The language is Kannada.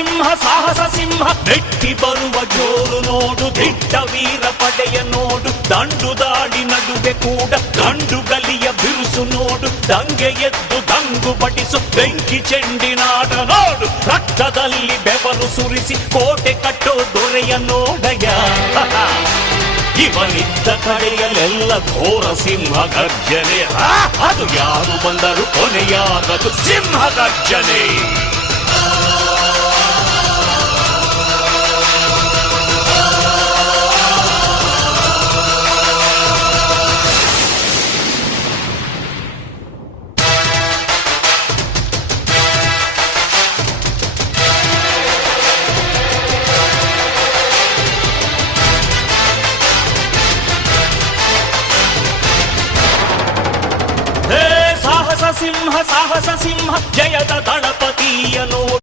ಸಿಂಹ ಸಾಹಸ ಸಿಂಹ ನೆಟ್ಟಿ ಬರುವ ಜೋರು ನೋಡು, ದಿಟ್ಟ ವೀರ ಪಡೆಯ ನೋಡು, ದಂಡು ದಾಳಿ ನಡುವೆ ಕೂಡ ಗಂಡು ಗಲಿಯ ಬಿರುಸು ನೋಡು, ದಂಗೆ ಎದ್ದು ದಂಗು ಬಡಿಸು ಬೆಂಕಿ ಚೆಂಡಿನಾಡ ನೋಡು, ರಕ್ತದಲ್ಲಿ ಬೆವರು ಸುರಿಸಿ ಕೋಟೆ ಕಟ್ಟೋ ದೊರೆಯ ನೋಡಯ. ಇವನಿದ್ದ ಕಡೆಯಲ್ಲೆಲ್ಲ ಘೋರ ಸಿಂಹ ಗರ್ಜನೆ, ಅದು ಯಾರು ಬಂದರು ಕೊನೆಯಾಗದು ಸಿಂಹ ಗರ್ಜನೆ. ಸಾಹಸ ಸಿಂಹ ಜಯದ ದಳಪತಿಯ ನೋಡು.